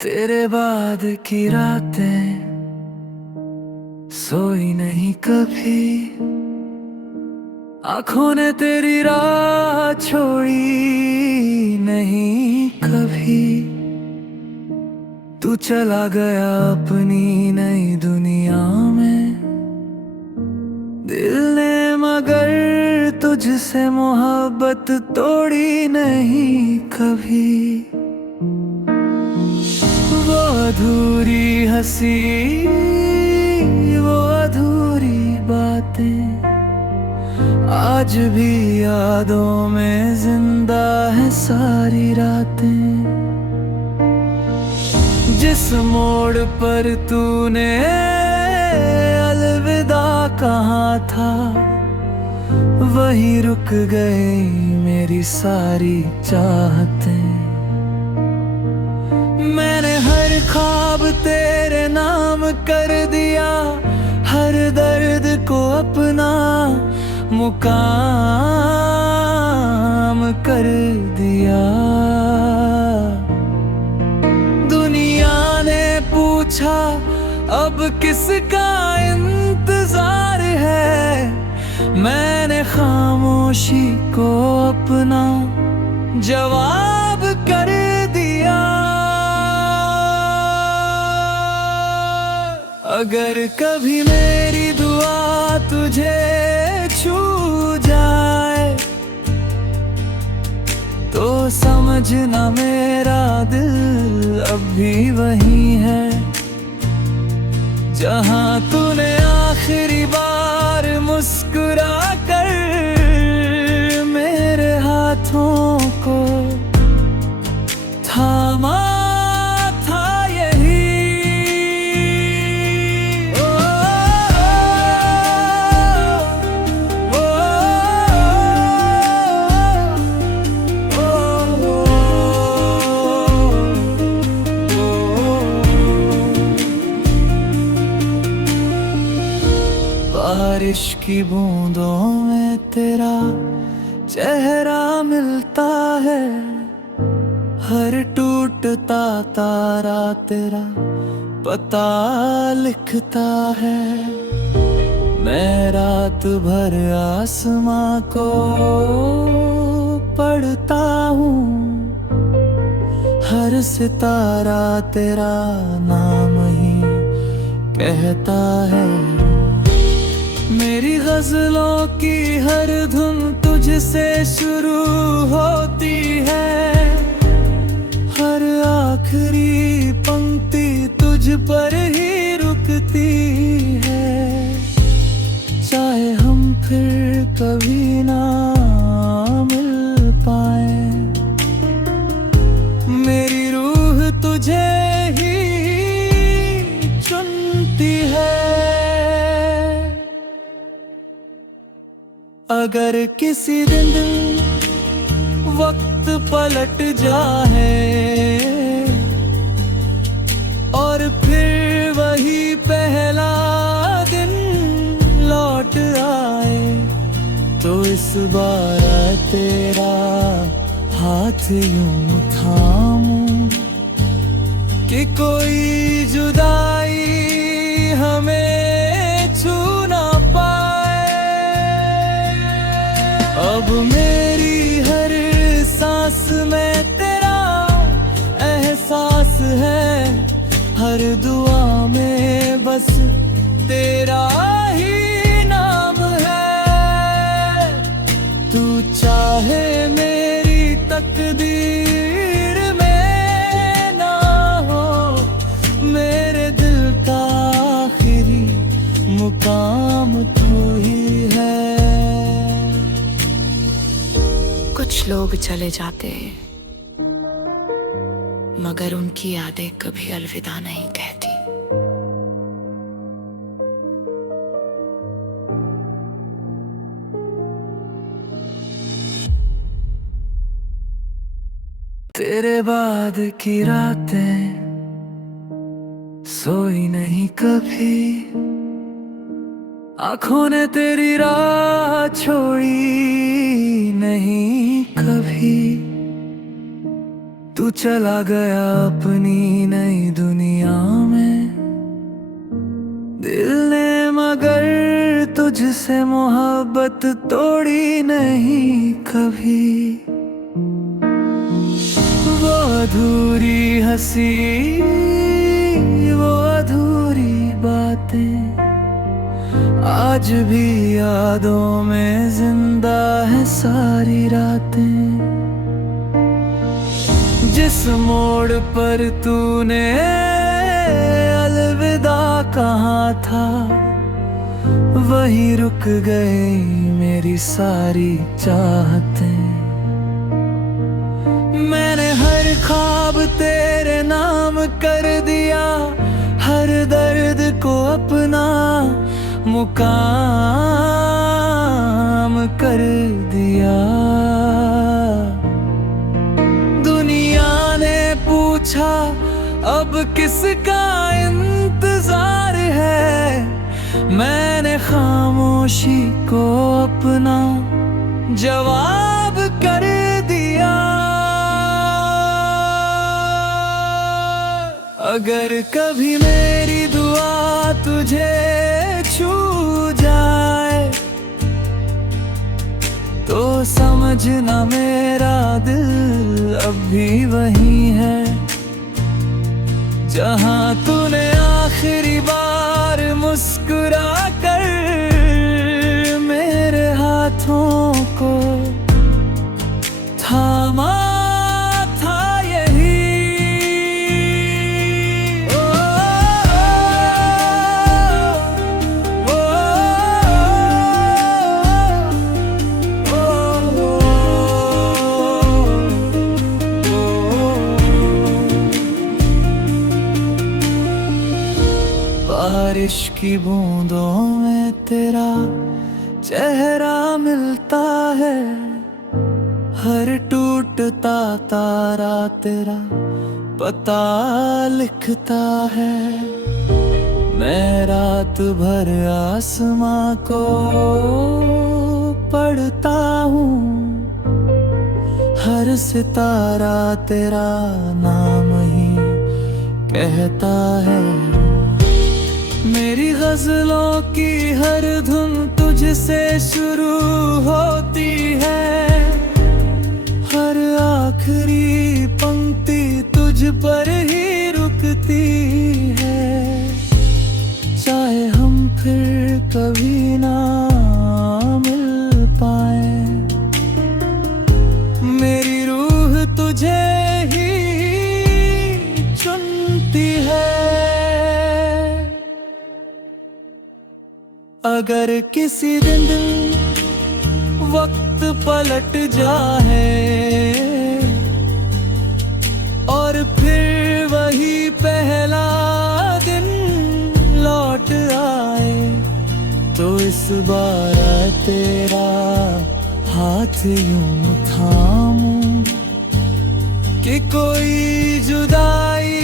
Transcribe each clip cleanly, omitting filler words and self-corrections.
तेरे बाद की रातें सोई नहीं कभी। आंखों ने तेरी राह छोड़ी नहीं कभी। तू चला गया अपनी नई दुनिया में। दिल ने मगर तुझसे मोहब्बत तोड़ी नहीं कभी। वो अधूरी हंसी, वो अधूरी बातें आज भी यादों में जिंदा है सारी रातें। जिस मोड़ पर तूने अलविदा कहा था, वहीं रुक गई मेरी सारी चाहतें। मैंने हर ख्वाब तेरे नाम कर दिया, हर दर्द को अपना मुकाम कर दिया। दुनिया ने पूछा अब किसका इंतजार है, मैंने खामोशी को अपना जवाब कर दिया। अगर कभी मेरी दुआ तुझे छू जाए तो समझना मेरा दिल अब भी वही है, जहां तूने आखिरी बार मुस्कुरा कर मेरे हाथों को थामा था यही। बारिश की बूंदों में तेरा चेहरा मिलता है, हर टूटता तारा तेरा पता लिखता है। मैं रात भर आसमां को पढ़ता हूँ, हर सितारा तेरा नाम ही कहता है। मेरी गजलों की हर धुन तुझसे शुरू होती है, हर आखिरी पंक्ति तुझ पर ही रुकती है। चाहे हम फिर कभी ना मिल पाए, मेरी रूह तुझे ही चुनती है। अगर किसी दिन वक्त पलट जाए और फिर वही पहला दिन लौट आए, तो इस बार तेरा हाथ यूं थामूं कि कोई जुदाई हमें छू ना पाए। अब मेरी हर सांस में तेरा एहसास है, हर दुआ में बस तेरा ही नाम है। तू चाहे मेरी तकदीर में ना हो, मेरे दिल का आखिरी मुकाम तू ही है। कुछ लोग चले जाते हैं मगर उनकी यादें कभी अलविदा नहीं कहती। तेरे बाद की रातें सोई नहीं कभी। आंखों ने तेरी राह छोड़ी नहीं कभी। तू चला गया अपनी नई दुनिया में। दिल ने मगर तुझसे मोहब्बत तोड़ी नहीं कभी। वो अधूरी हंसी, वो अधूरी बातें आज भी यादों में जिंदा है सारी रातें। जिस मोड़ पर तूने अलविदा कहा था, वहीं रुक गई मेरी सारी चाहतें। मैंने हर ख्वाब तेरे नाम कर दिया, हर दर्द को अपना मुकाम कर दिया। दुनिया ने पूछा अब किसका इंतजार है, मैंने खामोशी को अपना जवाब कर दिया। अगर कभी मेरी दुआ तुझे छू जाए, तो समझना मेरा दिल अब भी वही है, जहां तूने आखिरी बार मुस्कुरा कर मेरे हाथों को थामा था यही। बारिश की बूंदों में तेरा चेहरा मिलता है, हर टूटता तारा तेरा पता लिखता है। मैं रात भर आसमां को पढ़ता हूँ, हर सितारा तेरा नाम ही कहता है। मेरी गजलों की हर धुन तुझसे शुरू होती है, हर आखिरी पंक्ति तुझ पर ही रुकती है। चाहे हम फिर कभी ना मिल पाए, मेरी रूह तुझे ही चुनती है। अगर किसी दिन वक्त पलट जाए और फिर वही पहला दिन लौट आए, तो इस बार तेरा हाथ यूं थामूं कि कोई जुदाई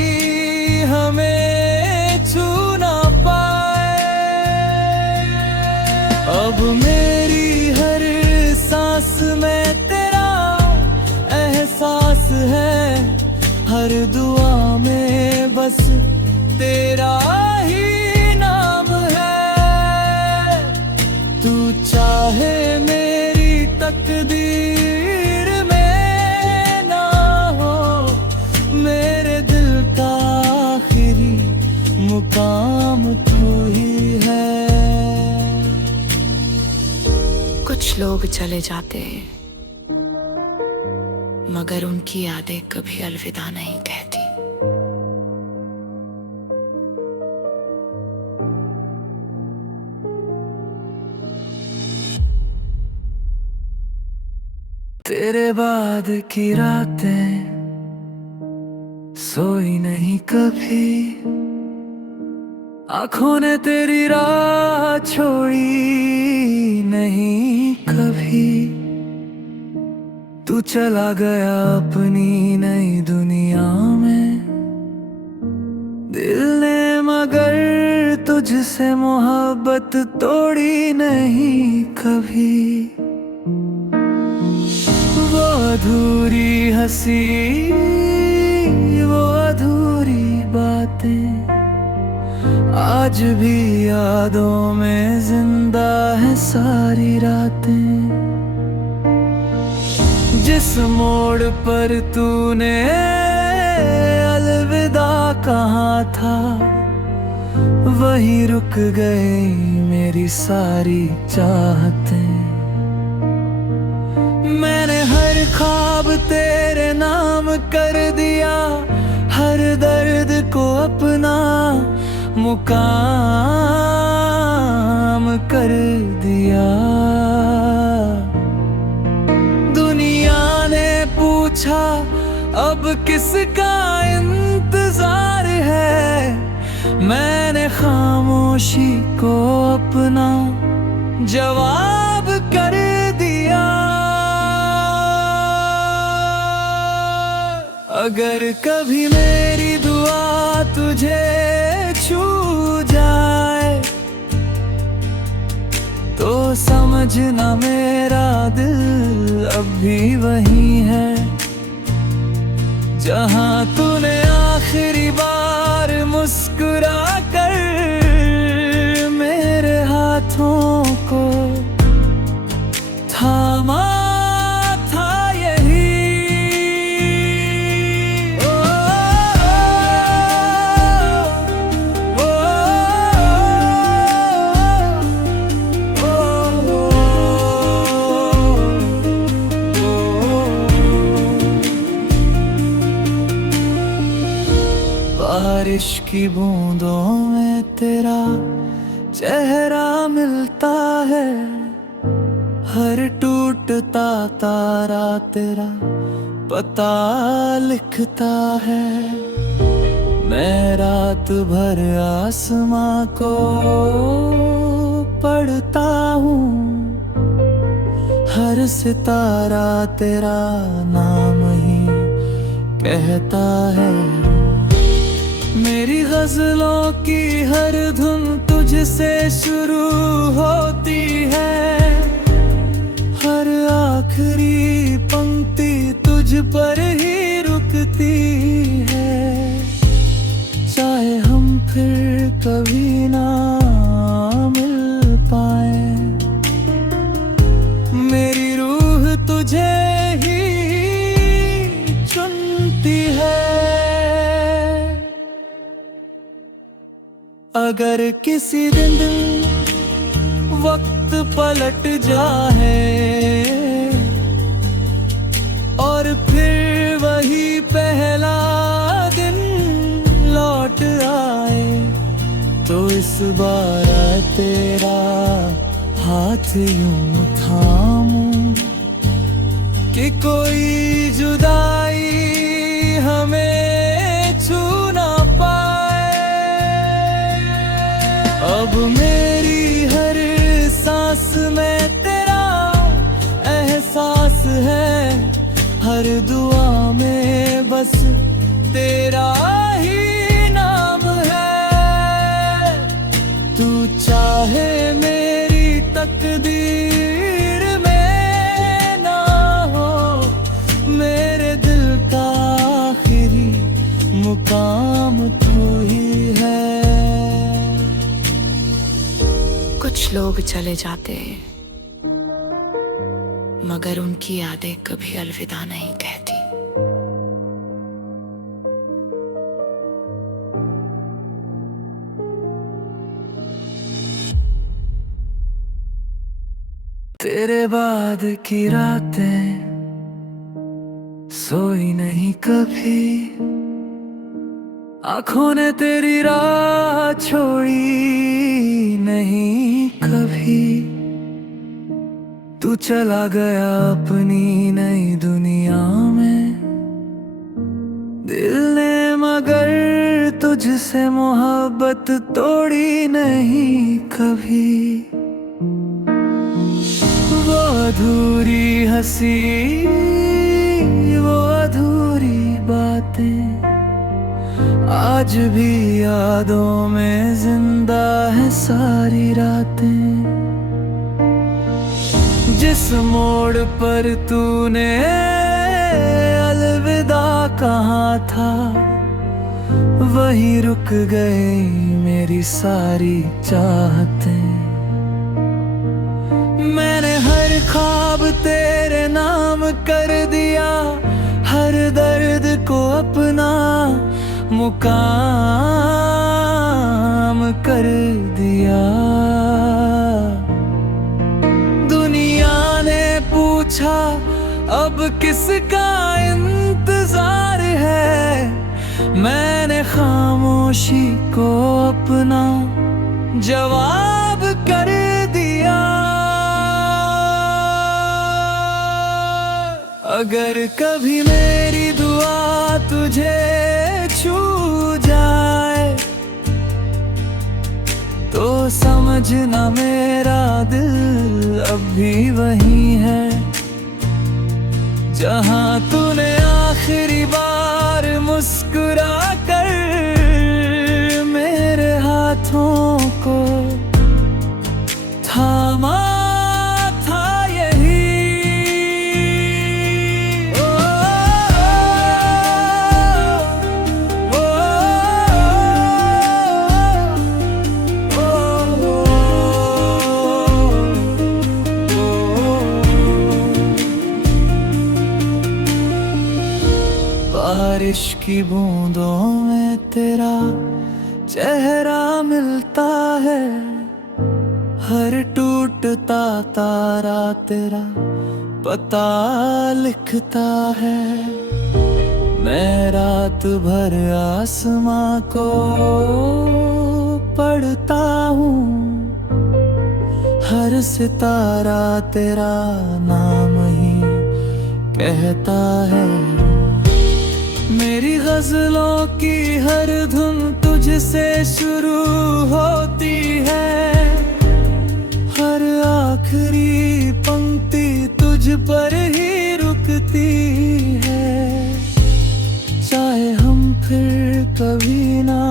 हमें छू ना पाए। अब मेरी हर सांस में तेरा एहसास है, हर दुआ में बस तेरा ही नाम है। तू चाहे मेरी तकदीर में ना हो, मेरे दिल का आखिरी मुकाम तू ही है। कुछ लोग चले जाते मगर उनकी यादें कभी अलविदा नहीं कहती। तेरे बाद की रातें सोई नहीं कभी, आंखों ने तेरी राह छोड़ी नहीं कभी। तू चला गया अपनी नई दुनिया में, दिल ने मगर तुझसे मोहब्बत तोड़ी नहीं कभी। वो अधूरी हंसी, आज भी यादों में जिंदा है सारी रातें। जिस मोड़ पर तूने अलविदा कहा था, वहीं रुक गई मेरी सारी चाहतें। मैंने हर ख्वाब तेरे नाम कर दिया, हर दर्द को अपना मुकाम कर दिया। दुनिया ने पूछा अब किसका इंतजार है, मैंने खामोशी को अपना जवाब कर दिया। अगर कभी मेरी दुआ तुझे छू जाए, तो समझना मेरा दिल अब भी वही है, जहां तूने आखिरी बार मुस्कुरा कर मेरे हाथों को थामा था यही। बारिश की बूंदों में तेरा चेहरा मिलता है, हर टूटता तारा तेरा पता लिखता है। मैं रात भर आसमां को पढ़ता हूँ, हर सितारा तेरा नाम ही कहता है। मेरी गजलों की हर धुन तुझसे शुरू होती है, हर आखिरी पंक्ति तुझ पर ही रुकती है। चाहे हम फिर कभी ना मिल पाए, मेरी रूह तुझे ही चुनती है। अगर किसी दिन वक्त पलट जाए और फिर वही पहला दिन लौट आए, तो इस बार तेरा हाथ यूं थामूं कि कोई जुदाई हमें छू ना पाए। अब मेरी हर सांस में तेरा एहसास है, हर दुआ में बस तेरा ही नाम है। तू चाहे मेरी तकदीर में ना हो, मेरे दिल का आखिरी मुकाम तू ही है। कुछ लोग चले जाते हैं, मगर उनकी यादें कभी अलविदा नहीं कहती। तेरे बाद की रातें सोई नहीं कभी, आंखों ने तेरी राह छोड़ी नहीं कभी। तू चला गया अपनी नई दुनिया में, दिल ने मगर तुझसे मोहब्बत तोड़ी नहीं कभी। वो अधूरी हंसी, वो अधूरी बातें आज भी यादों में जिंदा है सारी रातें। जिस मोड़ पर तूने अलविदा कहा था, वहीं रुक गई मेरी सारी चाहतें। मैंने हर ख्वाब तेरे नाम कर दिया, हर दर्द को अपना मुकाम कर दिया। दुनिया ने पूछा अब किसका इंतजार है, मैंने खामोशी को अपना जवाब कर दिया। अगर कभी मेरी दुआ तुझे छू जाए तो समझना मेरा दिल अब भी वही है जहां तूने आखिरी बार मुस्कुरा कर मेरे हाथों को थामा था यही। बारिश की बूंदों में तेरा चेहरा मिलता है, हर टूटता तारा तेरा पता लिखता है। मैं रात भर आसमां को पढ़ता हूँ, हर सितारा तेरा नाम ही कहता है। मेरी गजलों की हर धुन तुझसे शुरू होती है, हर आखिरी पंक्ति तुझ पर ही रुकती है। चाहे हम फिर कभी ना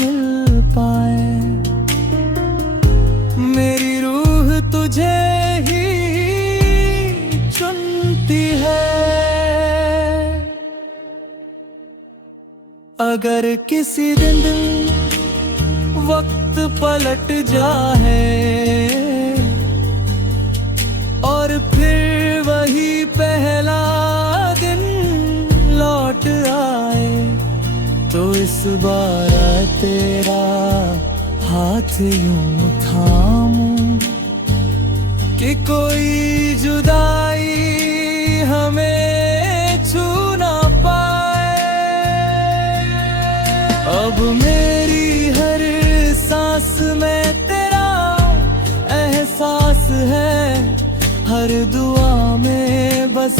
मिल पाए, मेरी रूह तुझे ही चुनती है। अगर किसी दिन वक्त पलट जाए और फिर वही पहला दिन लौट आए, तो इस बार तेरा हाथ यूं थामूं कि कोई जुदाई हमें छू ना पाए। अब मेरी हर सांस में तेरा एहसास है, हर दुआ में बस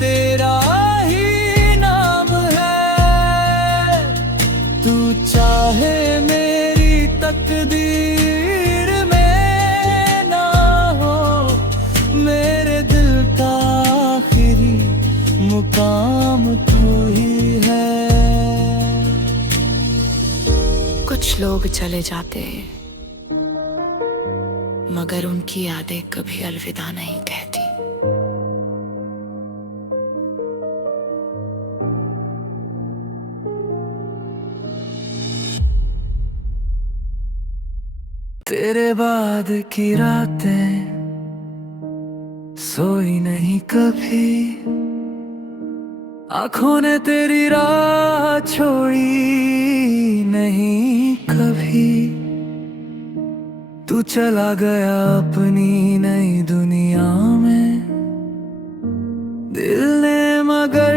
तेरा ही नाम है। तू चाहे मेरी तकदीर में ना हो, मेरे दिल का आखिरी मुकाम तू ही है। कुछ लोग चले जाते मगर उनकी यादें कभी अलविदा नहीं कहती। तेरे बाद की रातें सोई नहीं कभी, आंखों ने तेरी राह छोड़ी नहीं कभी। तू चला गया अपनी नई दुनिया में, दिल ने मगर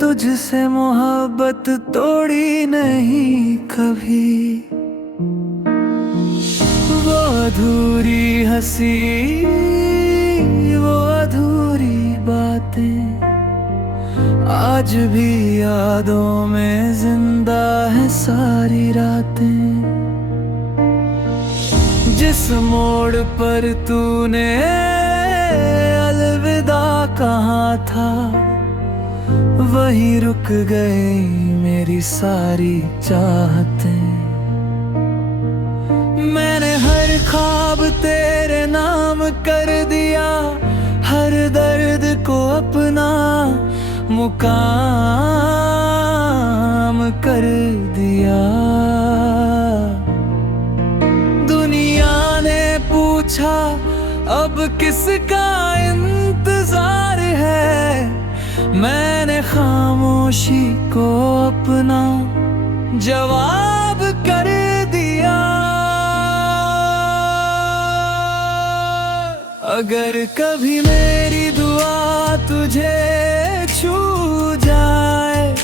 तुझसे मोहब्बत तोड़ी नहीं कभी। वो अधूरी हंसी, वो अधूरी बातें आज भी यादों में जिंदा है सारी रातें। जिस मोड़ पर तूने अलविदा कहा था, वहीं रुक गई मेरी सारी चाहतें। मैंने हर ख्वाब तेरे नाम कर दिया, हर दर्द को अपना मुकाम कर दिया। दुनिया ने पूछा अब किसका इंतजार है, मैंने खामोशी को अपना जवाब कर दिया। अगर कभी मेरी दुआ तुझे छू जाए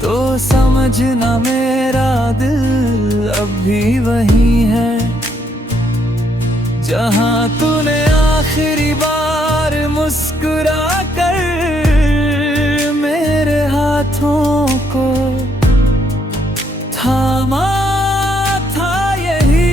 तो समझना मेरा दिल अब भी वही है जहां तूने आखिरी बार मुस्कुरा कर मेरे हाथों को थामा था यही।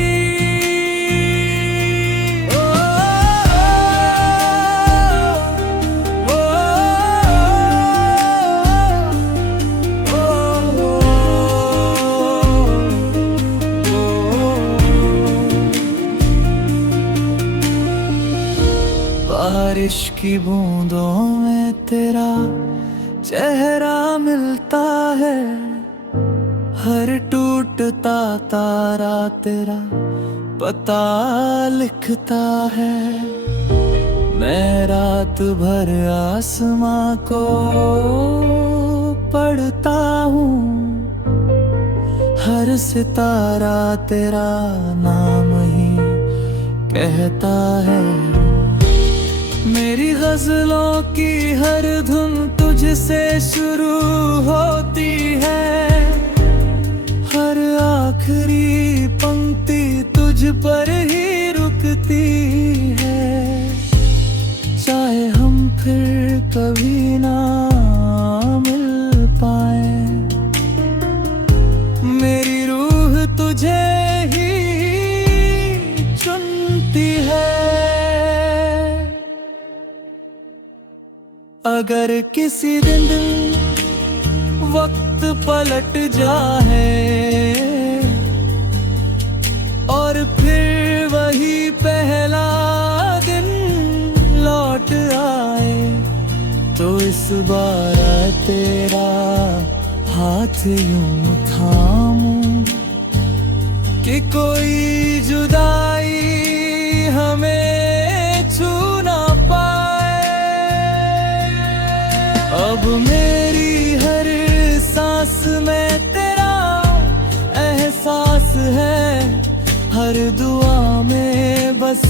बारिश की बूंदों में तेरा चेहरा मिलता है, हर टूटता तारा तेरा पता लिखता है। मैं रात भर आसमां को पढ़ता हूँ, हर सितारा तेरा नाम ही कहता है। मेरी गजलों की हर धुन तुझसे शुरू होती है, हर आखिरी पंक्ति तुझ पर ही रुकती है। चाहे हम फिर कभी ना मिल पाए, मेरी रूह तुझे ही चुनती है। अगर किसी दिन वक्त पलट जाए और फिर वही पहला दिन लौट आए, तो इस बार तेरा हाथ यूं थामूं कि कोई जुदाई हमें छू ना पाए। अब मेरी हर सांस में तेरा एहसास है, हर दुआ में बस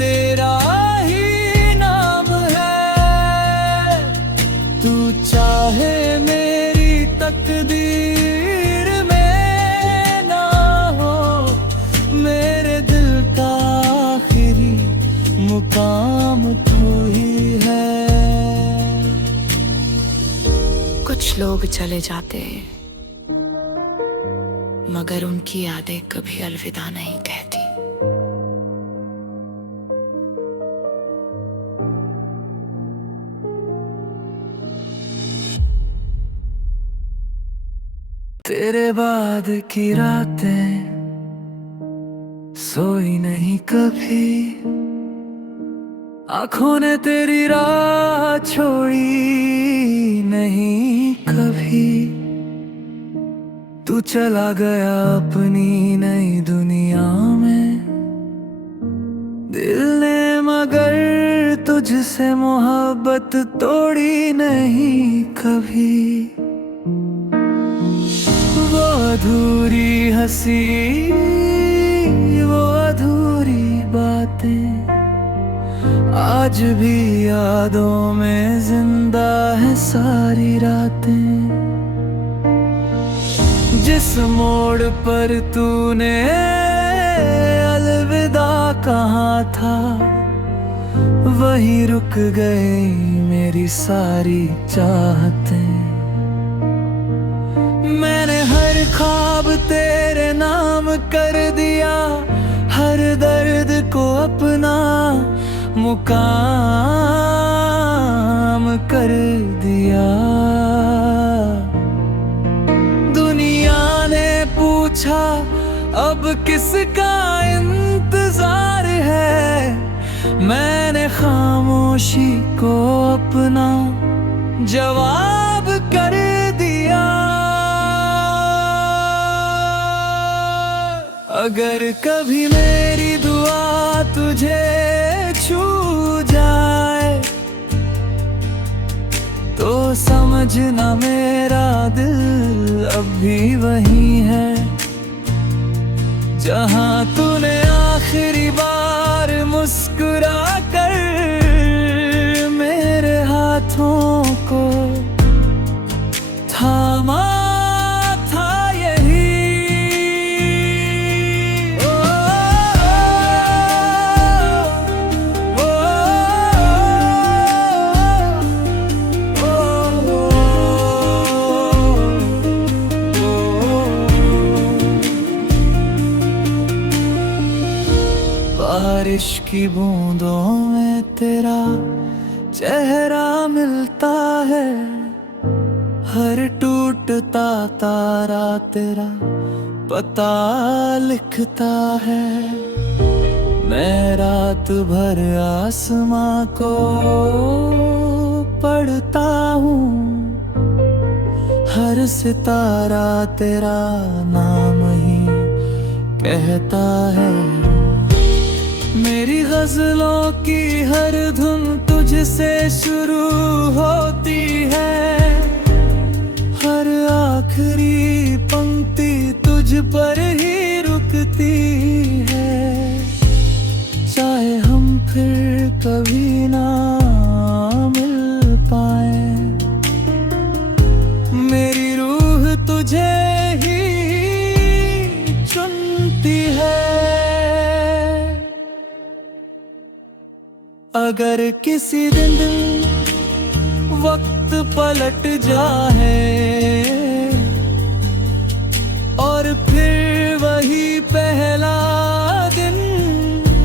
तेरा ही नाम है। तू चाहे मेरी तकदीर में ना हो, मेरे दिल का आखिरी मुकाम तू ही है। कुछ लोग चले जाते मगर उनकी यादें कभी अलविदा नहीं कहती। तेरे बाद की रातें सोई नहीं कभी, आंखों ने तेरी राह छोड़ी नहीं कभी। तू चला गया अपनी नई दुनिया में, दिल ने मगर तुझसे मोहब्बत तोड़ी नहीं कभी। वो अधूरी हंसी, वो अधूरी बातें आज भी यादों में जिंदा है सारी रातें। जिस मोड़ पर तूने अलविदा कहा था, वहीं रुक गई मेरी सारी चाहतें। मैंने हर ख्वाब तेरे नाम कर दिया, हर दर्द को अपना मुकाम कर दिया। दुनिया ने पूछा अब किसका इंतजार है, मैंने खामोशी को अपना जवाब कर अगर कभी मेरी दुआ तुझे छू जाए तो समझना मेरा दिल अब भी वही है जहां तूने आखिरी बार मुस्कुरा कर मेरे हाथों को थामा था यही। ओ, ओ, ओ, बारिश की बूंदों में तेरा चेहरा मिलता है, हर टूटता तारा तेरा पता लिखता है। मैं रात भर आसमां को पढ़ता हूँ, हर सितारा तेरा नाम ही कहता है। मेरी गजलों की हर धुन तुझसे शुरू होती है, हर आखिरी पंक्ति तुझ पर ही रुकती है। चाहे हम फिर कभी ना मिल पाए, मेरी रूह तुझे ही चुनती है। अगर किसी दिन वक्त पलट जाए और फिर वही पहला दिन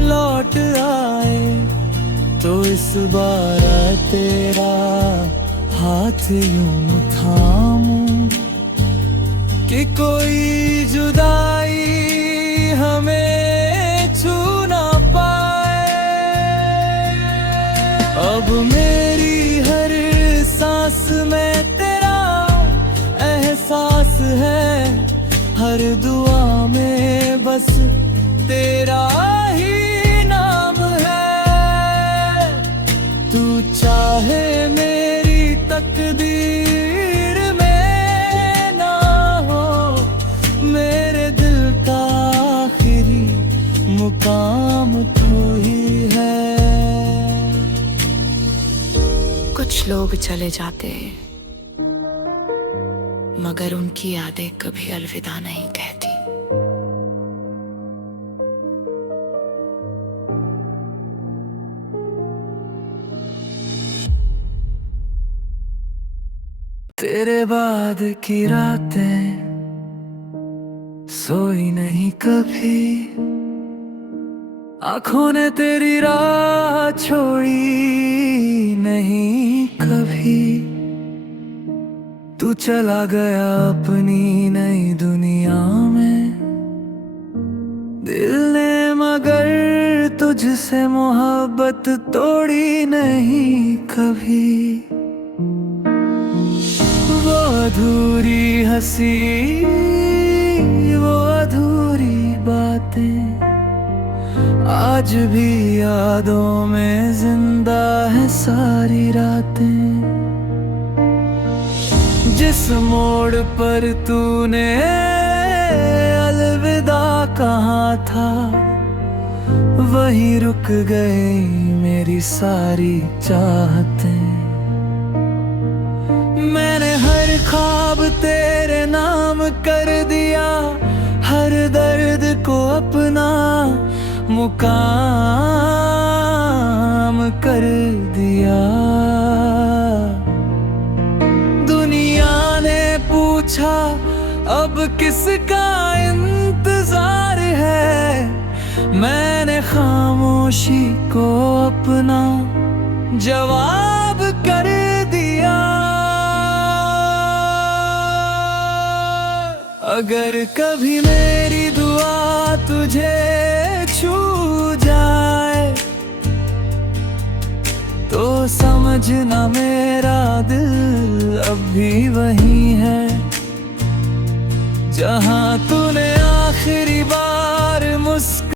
लौट आए, तो इस बार तेरा हाथ यूं थामूं कि कोई जुदाई हमें छू ना पाए। अब मेरी हर सांस में तेरा एहसास है, हर दुआ में बस तेरा ही नाम है। तू चाहे मेरी तकदीर में ना हो, मेरे दिल का आखिरी मुकाम तू ही है। कुछ लोग चले जाते मगर उनकी यादें कभी अलविदा नहीं कहती। तेरे बाद की रातें सोई नहीं कभी, आंखों ने तेरी राह छोड़ी नहीं कभी। तू चला गया अपनी नई दुनिया में, दिल ने मगर तुझसे मोहब्बत तोड़ी नहीं कभी। वो अधूरी हंसी, वो अधूरी बातें आज भी यादों में जिंदा है सारी रातें। जिस मोड़ पर तूने अलविदा कहा था, वहीं रुक गई मेरी सारी चाहतें। मैंने हर ख्वाब तेरे नाम कर दिया, हर दर्द को अपना मुकाम कर दिया। दुनिया ने पूछा अब किसका इंतजार है, मैंने खामोशी को अपना जवाब कर दिया। अगर कभी मेरी दुआ तुझे छू जाए तो समझना मेरा दिल अब भी वही है जहां तूने आखिरी बार मुस्क